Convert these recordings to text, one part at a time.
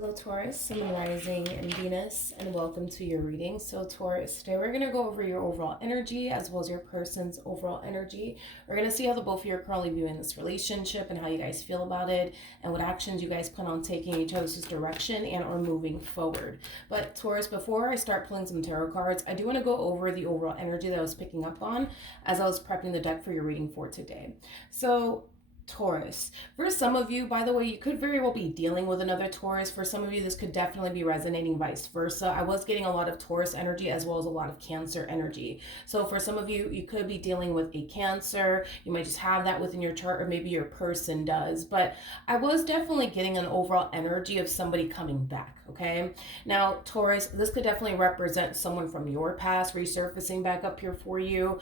Hello Taurus, Sun, Rising, and Venus, and welcome to your reading. So Taurus, today we're going to go over your overall energy as well as your person's overall energy. We're going to see how the both of you are currently viewing this relationship and how you guys feel about it and what actions you guys plan on taking in each other's direction and or moving forward. But Taurus, before I start pulling some tarot cards, I do want to go over the overall energy that I was picking up on as I was prepping the deck for your reading for today. So Taurus. For some of you, by the way, you could very well be dealing with another Taurus. For some of you, this could definitely be resonating vice versa. I was getting a lot of Taurus energy as well as a lot of Cancer energy. So for some of you, you could be dealing with a Cancer. You might just have that within your chart, or maybe your person does. But I was definitely getting an overall energy of somebody coming back, okay? Now, Taurus, this could definitely represent someone from your past resurfacing back up here for you,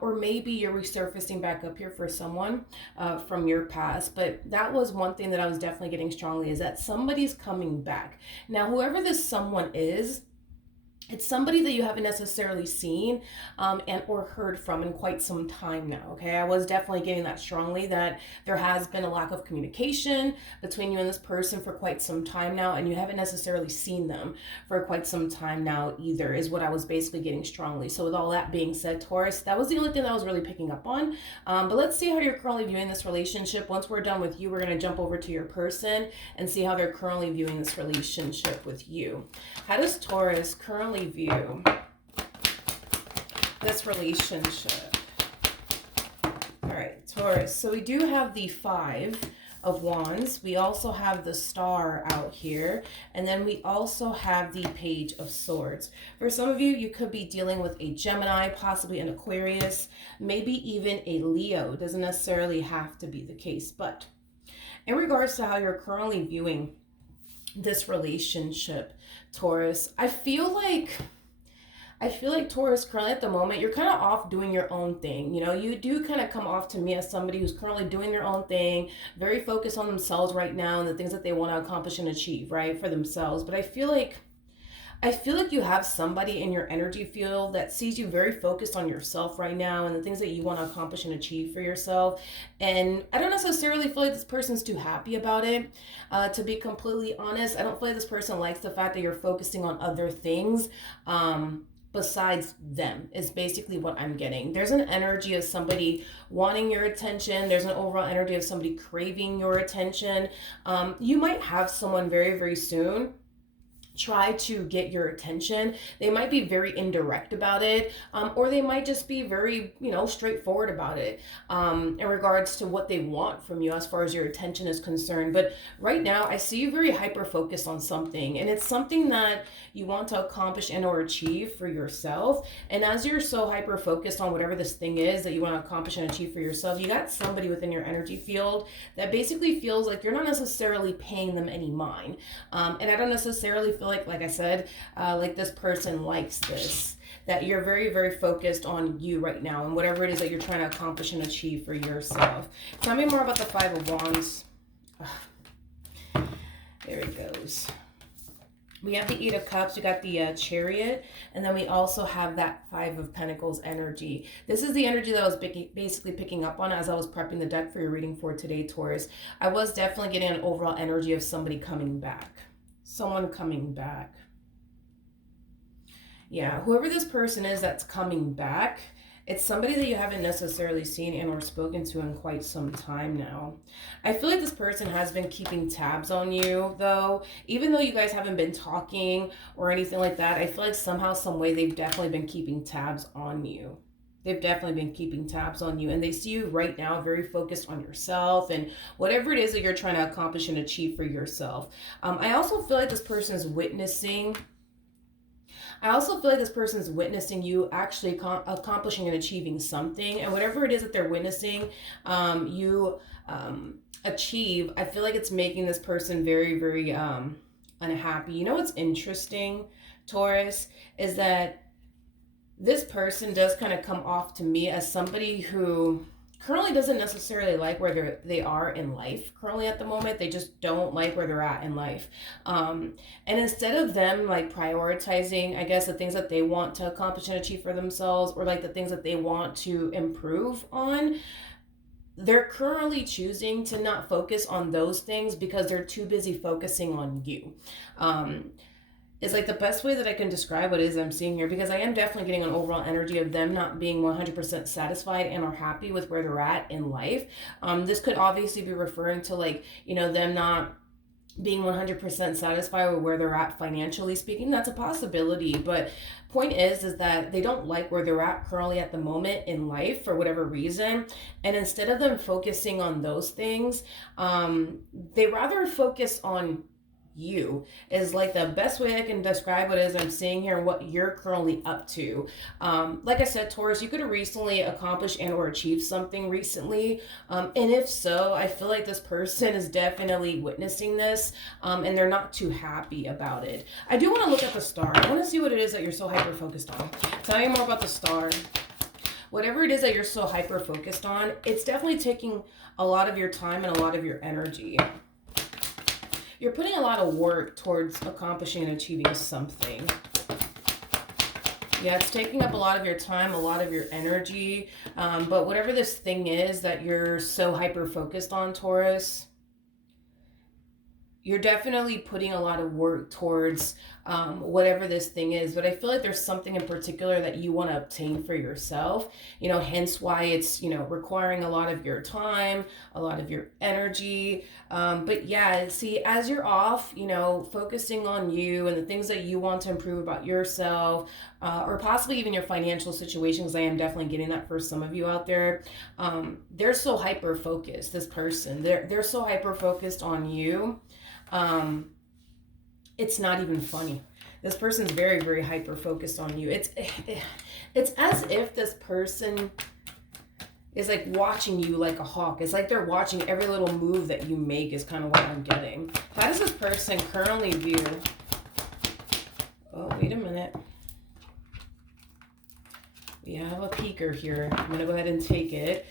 or maybe you're resurfacing back up here for someone from your past. But that was one thing that I was definitely getting strongly, is that somebody's coming back. Now, whoever this someone is, it's somebody that you haven't necessarily seen and or heard from in quite some time now, okay? I was definitely getting that strongly, that there has been a lack of communication between you and this person for quite some time now, and you haven't necessarily seen them for quite some time now either, is what I was basically getting strongly. So with all that being said, Taurus, that was the only thing that I was really picking up on. But let's see how you're currently viewing this relationship. Once we're done with you, we're going to jump over to your person and see how they're currently viewing this relationship with you. How does Taurus currently view this relationship? All right, Taurus. So we do have the Five of Wands. We also have the Star out here. And then we also have the Page of Swords. For some of you, you could be dealing with a Gemini, possibly an Aquarius, maybe even a Leo. It doesn't necessarily have to be the case. But in regards to how you're currently viewing this relationship, Taurus, I feel like Taurus, currently at the moment, you're kind of off doing your own thing. You know, you do kind of come off to me as somebody who's currently doing their own thing, very focused on themselves right now and the things that they want to accomplish and achieve, right, for themselves. But I feel like you have somebody in your energy field that sees you very focused on yourself right now and the things that you want to accomplish and achieve for yourself. And I don't necessarily feel like this person's too happy about it. To be completely honest, I don't feel like this person likes the fact that you're focusing on other things besides them, is basically what I'm getting. There's an energy of somebody wanting your attention. There's an overall energy of somebody craving your attention. You might have someone very, very soon try to get your attention. They might be very indirect about it, or they might just be very, straightforward about it in regards to what they want from you as far as your attention is concerned. But right now, I see you very hyper focused on something, and it's something that you want to accomplish and or achieve for yourself. And as you're so hyper focused on whatever this thing is that you want to accomplish and achieve for yourself, you got somebody within your energy field that basically feels like you're not necessarily paying them any mind. And I don't necessarily feel like I said, like this person likes this, that you're very, very focused on you right now and whatever it is that you're trying to accomplish and achieve for yourself. Tell me more about the Five of Wands. There it goes. We have the Eight of Cups, we got the Chariot, and then we also have that Five of Pentacles energy. This is the energy that I was basically picking up on as I was prepping the deck for your reading for today, Taurus. I was definitely getting an overall energy of somebody coming back. Someone coming back. Yeah, whoever this person is that's coming back, it's somebody that you haven't necessarily seen and or spoken to in quite some time now. I feel like this person has been keeping tabs on you, though. Even though you guys haven't been talking or anything like that, I feel like somehow, some way, they've definitely been keeping tabs on you. They've definitely been keeping tabs on you, and they see you right now very focused on yourself and whatever it is that you're trying to accomplish and achieve for yourself. I also feel like this person is witnessing you actually accomplishing and achieving something, and whatever it is that they're witnessing you achieve, I feel like it's making this person very, very unhappy. You know what's interesting, Taurus, is that this person does kind of come off to me as somebody who currently doesn't necessarily like where they are in life currently at the moment. They just don't like where they're at in life. And instead of them like prioritizing, I guess, the things that they want to accomplish and achieve for themselves, or like the things that they want to improve on, they're currently choosing to not focus on those things because they're too busy focusing on you. Is like the best way that I can describe what it is I'm seeing here, because I am definitely getting an overall energy of them not being 100% satisfied and or happy with where they're at in life. This could obviously be referring to, like, you know, them not being 100% satisfied with where they're at financially speaking. That's a possibility, but point is that they don't like where they're at currently at the moment in life for whatever reason, and instead of them focusing on those things, they rather focus on you, is like the best way I can describe what it is I'm seeing here and what you're currently up to. Like I said, Taurus, you could have recently accomplished and or achieved something recently. And if so, I feel like this person is definitely witnessing this, and they're not too happy about it. I do want to look at the star. I want to see what it is that you're so hyper focused on. Tell me more about the star. Whatever it is that you're so hyper focused on, it's definitely taking a lot of your time and a lot of your energy. You're putting a lot of work towards accomplishing and achieving something. Yeah, it's taking up a lot of your time, a lot of your energy. But whatever this thing is that you're so hyper-focused on, Taurus, you're definitely putting a lot of work towards whatever this thing is. But I feel like there's something in particular that you want to obtain for yourself, you know, hence why it's, you know, requiring a lot of your time, a lot of your energy. But yeah, see, as you're off, you know, focusing on you and the things that you want to improve about yourself, or possibly even your financial situation, because I am definitely getting that for some of you out there. They're so hyper focused, this person, they're so hyper focused on you. It's not even funny. This person's very, very hyper focused on you. It's as if this person is like watching you like a hawk. It's like they're watching every little move that you make, is kind of what I'm getting. How does this person currently view? Oh, wait a minute. We have a peeker here. I'm going to go ahead and take it.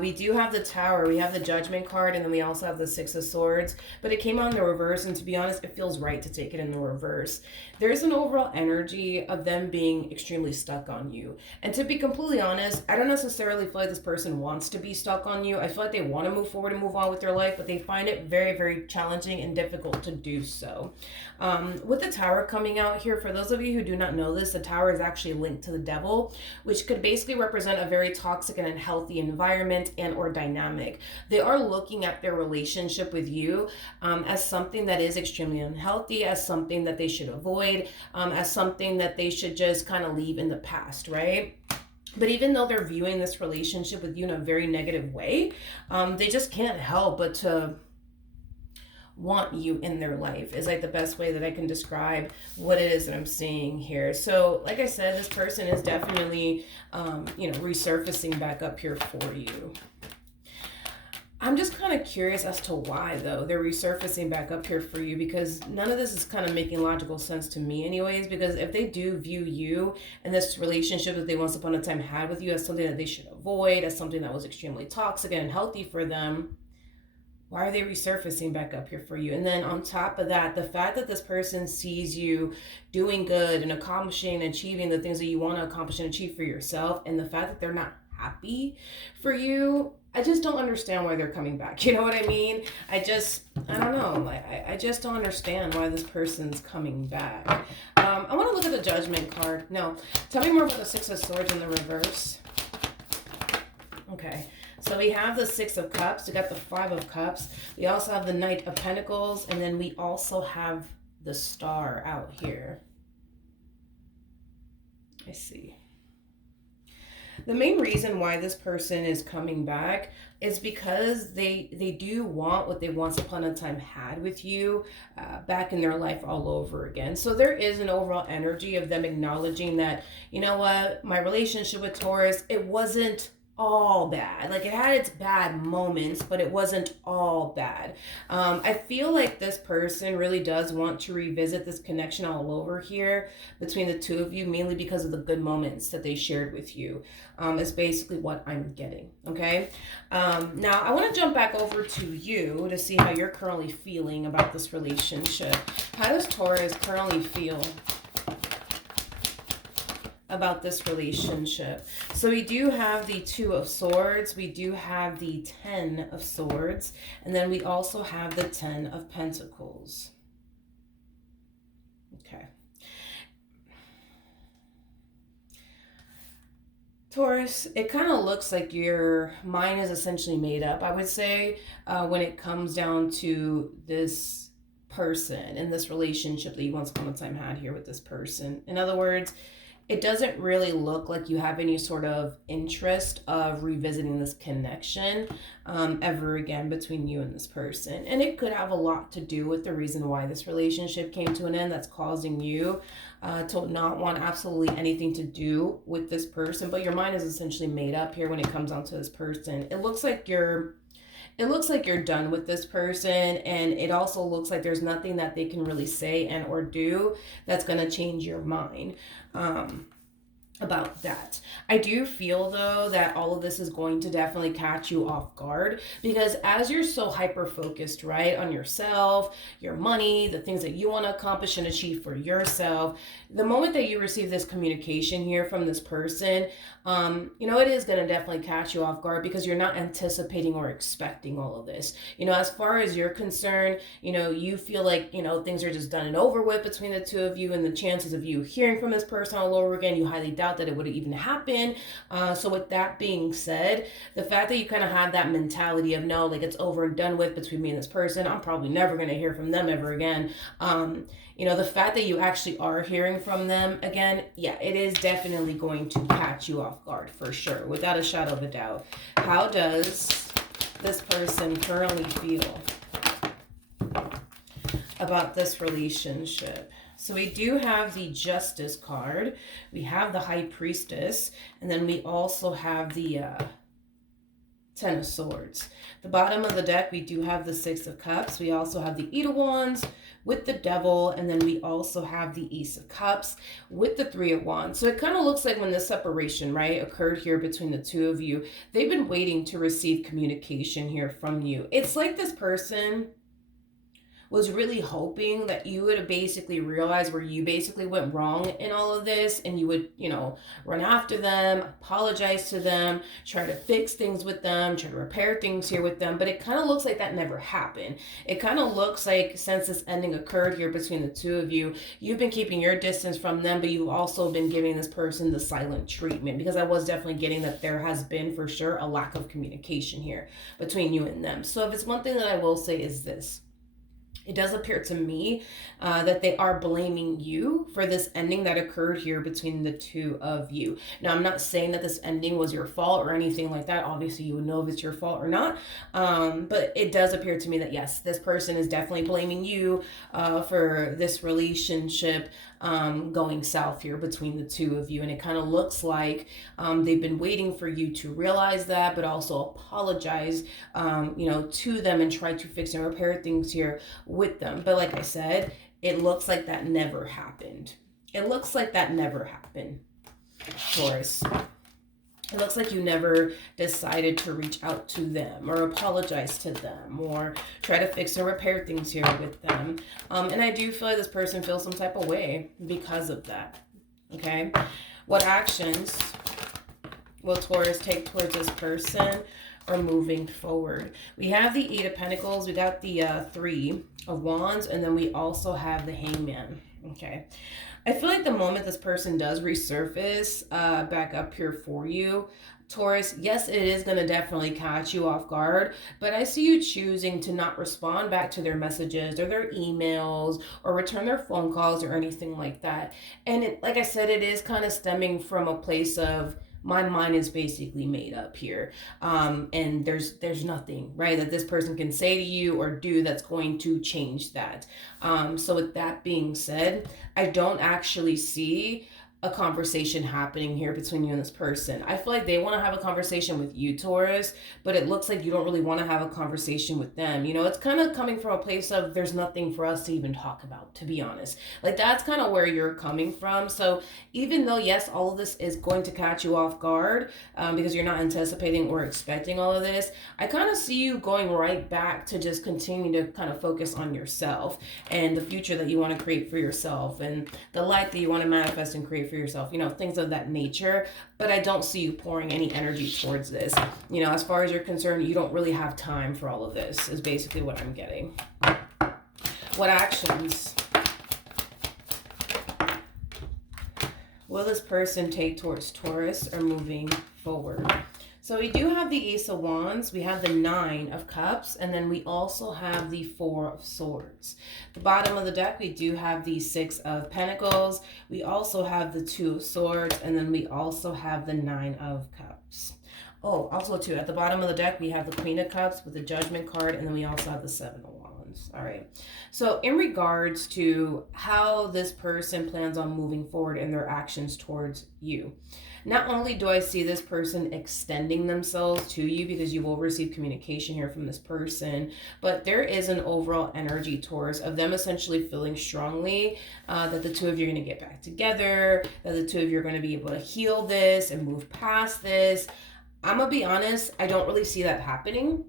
We do have the Tower. We have the Judgment card, and then we also have the Six of Swords. But it came out in the reverse, and to be honest, it feels right to take it in the reverse. There's an overall energy of them being extremely stuck on you. And to be completely honest, I don't necessarily feel like this person wants to be stuck on you. I feel like they want to move forward and move on with their life, but they find it very, very challenging and difficult to do so. With the Tower coming out here, for those of you who do not know this, the Tower is actually linked to the Devil, which could basically represent a very toxic and unhealthy environment and or dynamic. They are looking at their relationship with you as something that is extremely unhealthy, as something that they should avoid, as something that they should just kind of leave in the past, right? But even though they're viewing this relationship with you in a very negative way, they just can't help but to want you in their life, is like the best way that I can describe what it is that I'm seeing here. So like I said, this person is definitely resurfacing back up here for you. I'm just kind of curious as to why, though, they're resurfacing back up here for you, because none of this is kind of making logical sense to me anyways, because if they do view you and this relationship that they once upon a time had with you as something that they should avoid, as something that was extremely toxic and unhealthy for them, why are they resurfacing back up here for you? And then on top of that, the fact that this person sees you doing good and accomplishing and achieving the things that you want to accomplish and achieve for yourself, and the fact that they're not happy for you, I just don't understand why they're coming back. You know what I mean? I don't know. I just don't understand why this person's coming back. I want to look at the Judgment card. No, tell me more about the Six of Swords in the reverse. Okay. So we have the Six of Cups, we got the Five of Cups, we also have the Knight of Pentacles, and then we also have the Star out here. I see. The main reason why this person is coming back is because they do want what they once upon a time had with you back in their life all over again. So there is an overall energy of them acknowledging that, you know what, my relationship with Taurus, it wasn't all bad. Like, it had its bad moments, but it wasn't all bad. I feel like this person really does want to revisit this connection all over here between the two of you, mainly because of the good moments that they shared with you, is basically what I'm getting. Okay. Now I want to jump back over to you to see how you're currently feeling about this relationship. How does Taurus currently feel about this relationship. So we do have the Two of Swords, we do have the Ten of Swords, and then we also have the Ten of Pentacles. Okay. Taurus, it kind of looks like your mind is essentially made up, I would say, when it comes down to this person and this relationship that you once upon a time had here with this person. In other words, it doesn't really look like you have any sort of interest of revisiting this connection ever again between you and this person. And it could have a lot to do with the reason why this relationship came to an end that's causing you to not want absolutely anything to do with this person. But your mind is essentially made up here when it comes down to this person. It looks like you're done with this person, and it also looks like there's nothing that they can really say and or do that's going to change your mind about that. I do feel though that all of this is going to definitely catch you off guard, because as you're so hyper focused, right, on yourself, your money, the things that you want to accomplish and achieve for yourself, the moment that you receive this communication here from this person, it is going to definitely catch you off guard, because you're not anticipating or expecting all of this. As far as you're concerned, you feel like, things are just done and over with between the two of you, and the chances of you hearing from this person all over again, you highly doubt that it would even happen. So with that being said, the fact that you kind of have that mentality of, no, like, it's over and done with between me and this person, I'm probably never going to hear from them ever again. The fact that you actually are hearing from them again, yeah, it is definitely going to catch you off guard for sure, without a shadow of a doubt. How does this person currently feel about this relationship? So we do have the Justice card, we have the High Priestess, and then we also have the Ten of Swords. The bottom of the deck, we do have the Six of Cups. We also have the Eight of Wands with the Devil, and then we also have the Ace of Cups with the Three of Wands. So it kind of looks like when the separation, right, occurred here between the two of you, they've been waiting to receive communication here from you. It's like this person was really hoping that you would have basically realized where you basically went wrong in all of this, and you would, run after them, apologize to them, try to fix things with them, try to repair things here with them. But it kind of looks like that never happened. It kind of looks like since this ending occurred here between the two of you, you've been keeping your distance from them, but you've also been giving this person the silent treatment, because I was definitely getting that there has been for sure a lack of communication here between you and them. So if it's one thing that I will say is this: it does appear to me that they are blaming you for this ending that occurred here between the two of you. Now, I'm not saying that this ending was your fault or anything like that. Obviously, you would know if it's your fault or not. But it does appear to me that, yes, this person is definitely blaming you for this relationship going south here between the two of you. And it kind of looks like they've been waiting for you to realize that, but also apologize, to them and try to fix and repair things here with them. But like I said, it looks like that never happened. It looks like that never happened, Taurus. It looks like you never decided to reach out to them or apologize to them or try to fix or repair things here with them. And I do feel like this person feels some type of way because of that. Okay. What actions will Taurus take towards this person or moving forward? We have the Eight of Pentacles. We got the Three of Wands. And then we also have the Hangman. Okay. I feel like the moment this person does resurface back up here for you, Taurus, yes, it is going to definitely catch you off guard, but I see you choosing to not respond back to their messages or their emails or return their phone calls or anything like that. And like I said, it is kind of stemming from a place of, my mind is basically made up here. And there's nothing, right, that this person can say to you or do that's going to change that. So with that being said, I don't actually see a conversation happening here between you and this person. I feel like they want to have a conversation with you, Taurus, but it looks like you don't really want to have a conversation with them. It's kind of coming from a place of, there's nothing for us to even talk about, to be honest. Like, that's kind of where you're coming from. So even though, yes, all of this is going to catch you off guard because you're not anticipating or expecting all of this, I kind of see you going right back to just continue to kind of focus on yourself and the future that you want to create for yourself and the life that you want to manifest and create for yourself, things of that nature. But I don't see you pouring any energy towards this. As far as you're concerned, you don't really have time for all of this, is basically what I'm getting. What actions will this person take towards Taurus or moving forward? So we do have the Ace of Wands, we have the Nine of Cups, and then we also have the Four of Swords. The bottom of the deck, we do have the Six of Pentacles, we also have the Two of Swords, and then we also have the Nine of Cups. Oh, also too, at the bottom of the deck, we have the Queen of Cups with the Judgment card, and then we also have the Seven of Wands. All right. So in regards to how this person plans on moving forward in their actions towards you, not only do I see this person extending themselves to you, because you will receive communication here from this person, but there is an overall energy, Taurus, of them essentially feeling strongly that the two of you are going to get back together, that the two of you are going to be able to heal this and move past this. I'm going to be honest, I don't really see that happening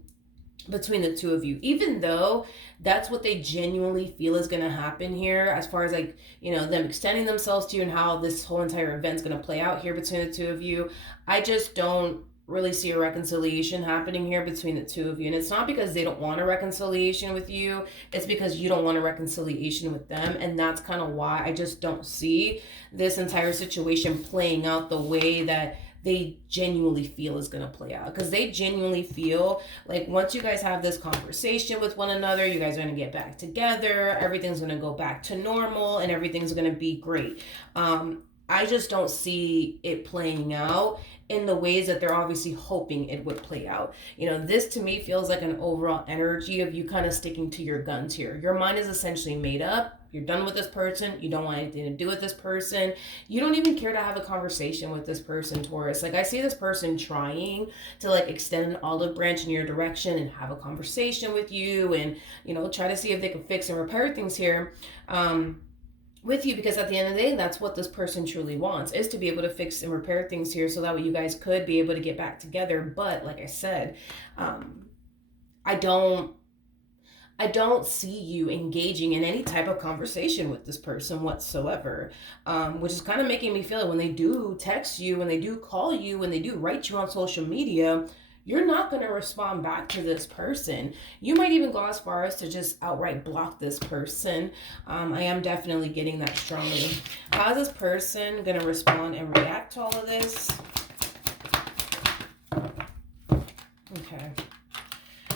between the two of you, even though that's what they genuinely feel is going to happen here, as far as like, them extending themselves to you and how this whole entire event's going to play out here between the two of you. I just don't really see a reconciliation happening here between the two of you. And it's not because they don't want a reconciliation with you, it's because you don't want a reconciliation with them. And that's kind of why I just don't see this entire situation playing out the way that they genuinely feel is going to play out, because they genuinely feel like once you guys have this conversation with one another, you guys are going to get back together, everything's going to go back to normal, and everything's going to be great. I just don't see it playing out in the ways that they're obviously hoping it would play out. This to me feels like an overall energy of you kind of sticking to your guns here. Your mind is essentially made up. You're done with this person. You don't want anything to do with this person. You don't even care to have a conversation with this person, Taurus. Like, I see this person trying to like extend an olive branch in your direction and have a conversation with you and, try to see if they can fix and repair things here. With you, because at the end of the day, that's what this person truly wants, is to be able to fix and repair things here so that way you guys could be able to get back together. But like I said, I don't see you engaging in any type of conversation with this person whatsoever, which is kind of making me feel like when they do text you, when they do call you, when they do write you on social media, you're not going to respond back to this person. You might even go as far as to just outright block this person. I am definitely getting that strongly. How is this person going to respond and react to all of this? Okay.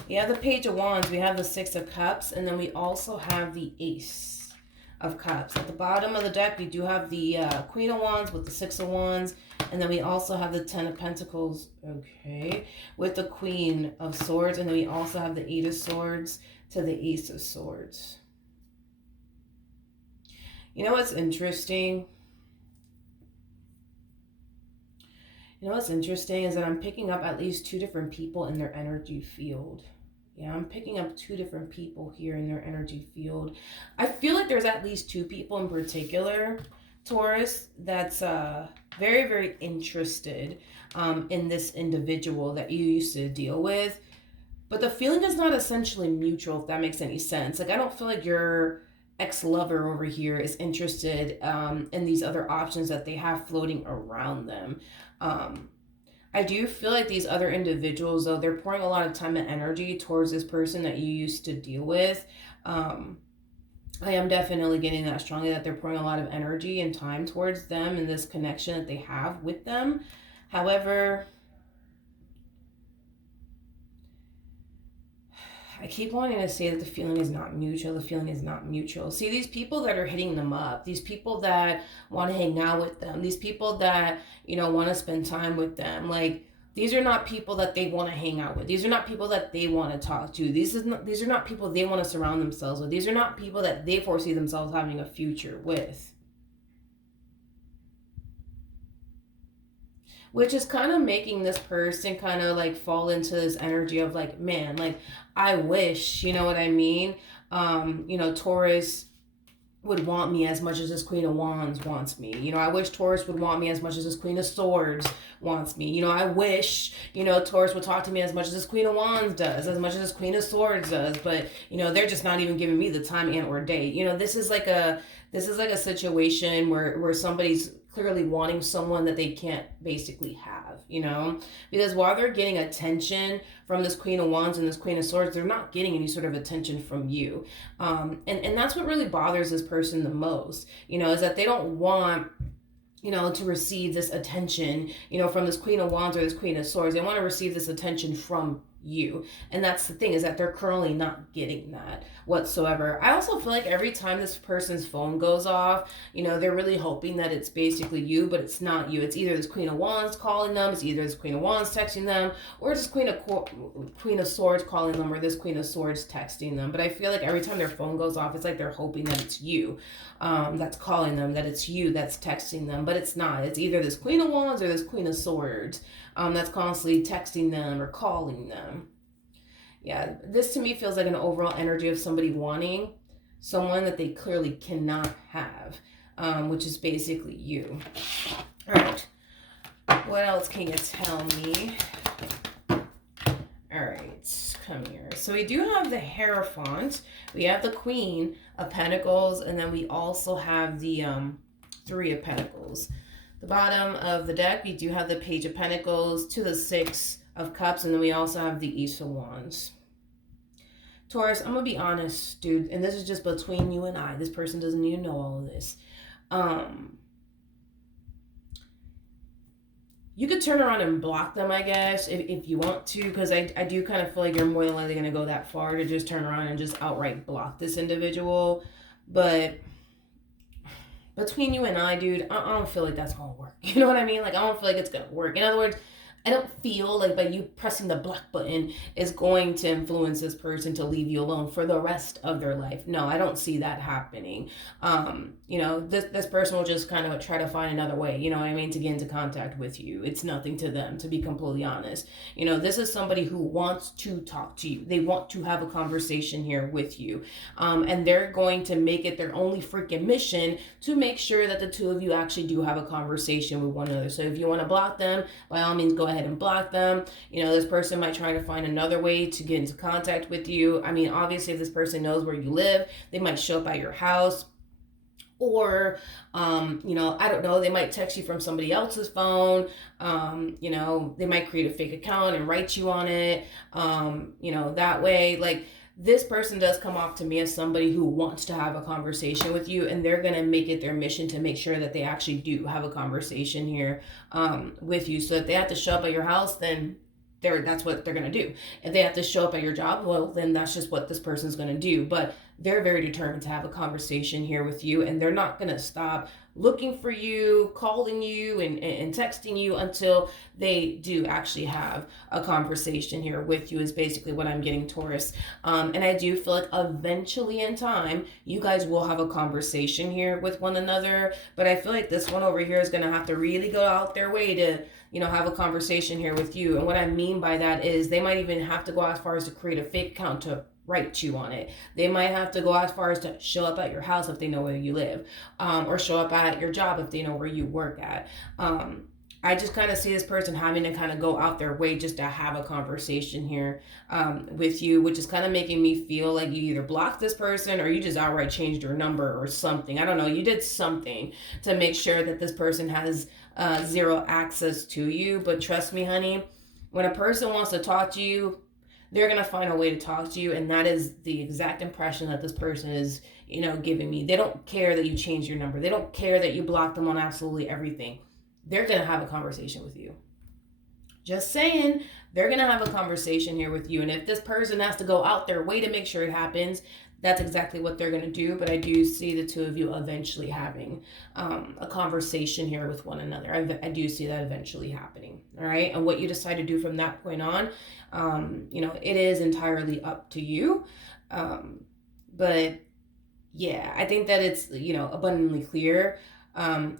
We have the Page of Wands, we have the Six of Cups, and then we also have the Ace of Cups. At the bottom of the deck, we do have the Queen of Wands with the Six of Wands, and then we also have the Ten of Pentacles, okay, with the Queen of Swords, and then we also have the Eight of Swords to the Ace of Swords. You know what's interesting? What's interesting is that I'm picking up at least two different people in their energy field. Yeah, I'm picking up two different people here in their energy field. I feel like there's at least two people in particular, Taurus, that's very, very interested in this individual that you used to deal with. But the feeling is not essentially mutual, if that makes any sense. Like, I don't feel like your ex-lover over here is interested in these other options that they have floating around them. I do feel like these other individuals, though, they're pouring a lot of time and energy towards this person that you used to deal with. I am definitely getting that strongly, that they're pouring a lot of energy and time towards them and this connection that they have with them. However, I keep wanting to say that the feeling is not mutual. The feeling is not mutual. See, these people that are hitting them up, these people that want to hang out with them, these people that, want to spend time with them, like, these are not people that they want to hang out with. These are not people that they want to talk to. These are not people they want to surround themselves with. These are not people that they foresee themselves having a future with. Which is kind of making this person kind of like fall into this energy of like, man, like, I wish, you know what I mean? Taurus would want me as much as this Queen of Wands wants me. I wish Taurus would want me as much as this Queen of Swords wants me. I wish, Taurus would talk to me as much as this Queen of Wands does, as much as this Queen of Swords does. But, they're just not even giving me the time and or date. This is like a situation where somebody's clearly wanting someone that they can't basically have, you know? Because while they're getting attention from this Queen of Wands and this Queen of Swords, they're not getting any sort of attention from you. And that's what really bothers this person the most, you know, is that they don't want, you know, to receive this attention, you know, from this Queen of Wands or this Queen of Swords. They want to receive this attention from you. And that's the thing, is that they're currently not getting that whatsoever. I also feel like every time this person's phone goes off, you know, they're really hoping that it's basically you, but it's not you. It's either this Queen of Wands calling them, it's either this Queen of Wands texting them, or it's this Queen of Swords calling them, or this Queen of Swords texting them. But I feel like every time their phone goes off, it's like they're hoping that it's you that's calling them, that it's you that's texting them, but it's not. It's either this Queen of Wands or this Queen of Swords that's constantly texting them or calling them. Yeah, this to me feels like an overall energy of somebody wanting someone that they clearly cannot have, which is basically you. All right, what else can you tell me? All right, come here. So we do have the Hierophant, we have the Queen of Pentacles, and then we also have the Three of Pentacles. The bottom of the deck, we do have the Page of Pentacles to the Six of Cups, and then we also have the Ace of Wands. Taurus, I'm going to be honest, dude, and this is just between you and I. This person doesn't need to know all of this. You could turn around and block them, I guess, if you want to, because I do kind of feel like you're more than likely going to go that far to just turn around and just outright block this individual. But between you and I, dude, I don't feel like that's going to work. You know what I mean? Like, I don't feel like it's going to work. In other words, I don't feel like by you pressing the block button is going to influence this person to leave you alone for the rest of their life. No, I don't see that happening. You know, this person will just kind of try to find another way, you know what I mean, to get into contact with you. It's nothing to them, to be completely honest. You know, this is somebody who wants to talk to you. They want to have a conversation here with you. And they're going to make it their only freaking mission to make sure that the two of you actually do have a conversation with one another. So if you want to block them, by all means, go ahead and block them. You know, this person might try to find another way to get into contact with you. I mean, obviously, if this person knows where you live, they might show up at your house. Or, you know, I don't know, they might text you from somebody else's phone. You know, they might create a fake account and write you on it. You know, that way, like, this person does come off to me as somebody who wants to have a conversation with you, and they're going to make it their mission to make sure that they actually do have a conversation here with you. So if they have to show up at your house, then that's what they're going to do. If they have to show up at your job, well, then that's just what this person's going to do. But they're very determined to have a conversation here with you, and they're not going to stop looking for you, calling you, and texting you until they do actually have a conversation here with you, is basically what I'm getting, Taurus. And I do feel like eventually in time, you guys will have a conversation here with one another. But I feel like this one over here is going to have to really go out their way to, you know, have a conversation here with you. And what I mean by that is they might even have to go as far as to create a fake account to write you on it. They might have to go as far as to show up at your house if they know where you live, or show up at your job if they know where you work at. I just kind of see this person having to kind of go out their way just to have a conversation here with you, which is kind of making me feel like you either blocked this person or you just outright changed your number or something. I don't know. You did something to make sure that this person has zero access to you. But trust me, honey, when a person wants to talk to you, they're going to find a way to talk to you. And that is the exact impression that this person is, you know, giving me. They don't care that you changed your number. They don't care that you blocked them on absolutely everything. They're going to have a conversation with you. Just saying, they're going to have a conversation here with you. And if this person has to go out their way to make sure it happens, that's exactly what they're going to do. But I do see the two of you eventually having a conversation here with one another. I do see that eventually happening. All right. And what you decide to do from that point on, you know, it is entirely up to you. But yeah, I think that it's, you know, abundantly clear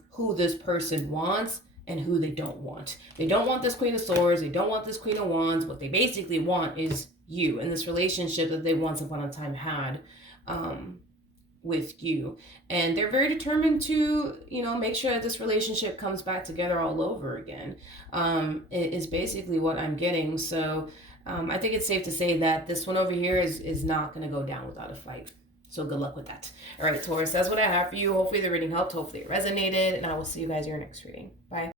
who this person wants and who they don't want. They don't want this Queen of Swords. They don't want this Queen of Wands. What they basically want is you and this relationship that they once upon a time had with you. And they're very determined to, you know, make sure that this relationship comes back together all over again, is basically what I'm getting. So I think it's safe to say that this one over here is not going to go down without a fight. So good luck with that. All right, Taurus, that's what I have for you. Hopefully the reading helped. Hopefully it resonated. And I will see you guys in your next reading. Bye.